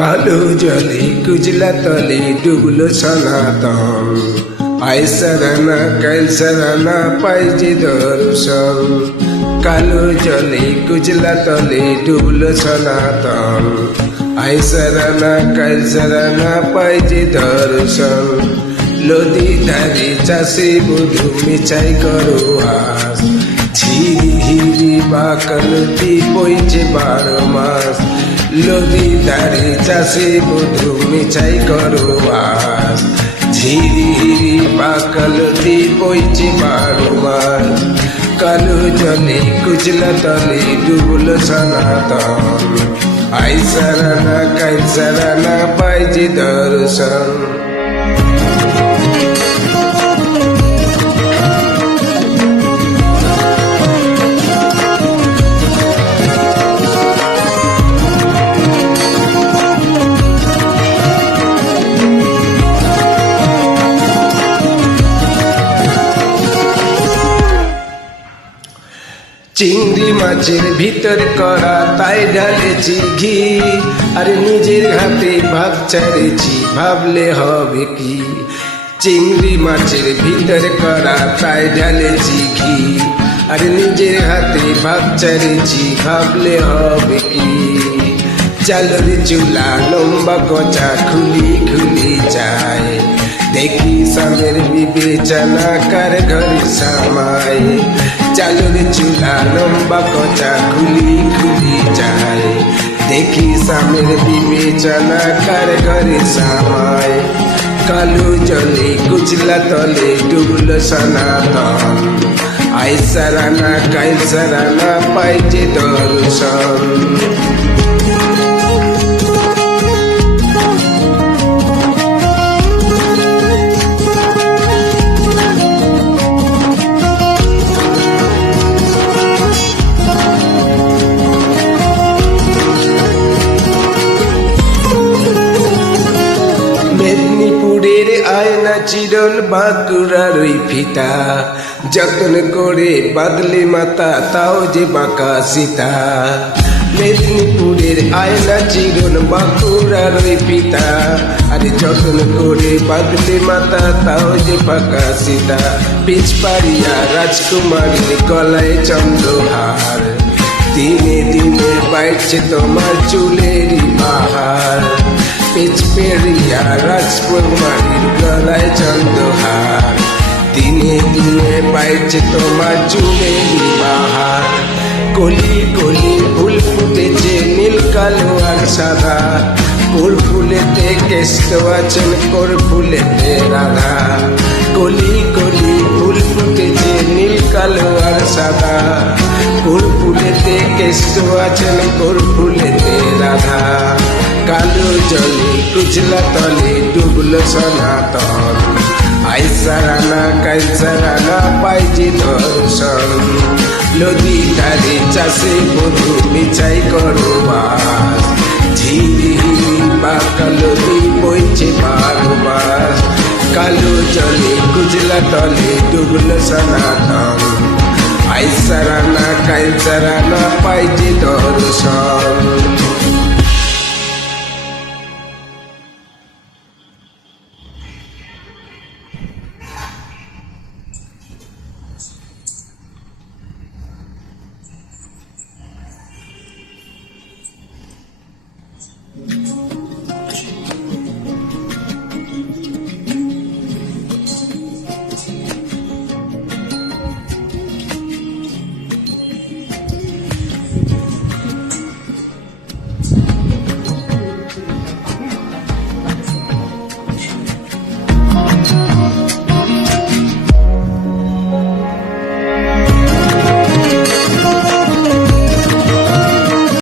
কালো জলে কুজলা তলে ডুবলো সনাতন, আয় সারানা কাল সারানা পাই যে দর্শন। কালো জলে কুজলা তলে ডুবলো সনাতন, আয় সারানা কাল সারানা পাই যে দর্শন। নদী ধারে চাষে বধূ মিছাই করো আস, ঝিরি হিরি বাকলতি বইছে 12 মাস। নদী ধারে চাষে বধূ মিছাই করো আস, ঝিরি হিরি বাকলতি বইছে 12 মাস। কালো জলে কুচলা তলে ডুবলো সনাতন, আই সারানা কাল সারানা পাই যে দর্শন। চিংড়ি মাছের ভিতর করা তাই ঢালেছি ঘি, আর নিজের হাতে ভাগ ছাড়েছি ভাবলে হবে কি। চিংড়ি মাছের ভিতর করা তাই ঢালেছি ঘি, আর নিজের হাতে ভাগ ছাড়েছি ভাবলে হবে কি। চালের চুলা লম্বা কচা খুলি খুলি যায়, দেখি স্বামীর বিবেচনা কার ঘরে সামায়। চালের চুলা লম্বা কচা খুলি খুলি যায়, দেখি স্বামীর বিবেচনা কার ঘরে সামায়। কালো জলে কুচলা তলে ডুবলো সনাতন, আই সারানা কাল সারানা পাই যে দর্শন। মেদিনীপুরের আয়না চিরল বাঁকুড়ার ওই ফিতা, যতন করে বাদলে মাতা তাও যে বাঁকা সীতা। মেদিনীপুরের আয়না চিরল বাঁকুড়ার ওই ফিতা, আরে যতন করে বাদলে মাতা তাও যে বাঁকা সীতা। পিছপাড়িয়া রাজকুমারীর গলায় চন্দ্রহার, দিনে দিনে বাইছে তোমার চুলেরই বাহার। পিছপেড়িয়া রাজকুমারীর গলায় চন্দ্রহার, দিনে দিনে বাইছে তোমার চুলেরই বাহার। কলি কলি ফুল ফুটেছে নীল কালো আর সাদা, কোর ফুলেতে কেষ্ট আছেন কোর ফুলেতে রাধা। কলি কলি ফুল ফুটেছে নীল কালো আর সাদা, কোর ফুলেতে কেষ্ট আছেন কোর ফুলেতে রাধা। কালো জলে কুচলা তলে ডুবলো সনাতন, আই সারানা কাল সারানা পাই যে দর্শন। নদী ধারে চাষে বধূ মিছাই করো বাস, ঝিরি হিরি বাকলতি বইছে 12 মাস। কালো জলে কুচলা তলে ডুবলো সনাতন, আই সারানা কাল সারানা পাই যে দর্শন।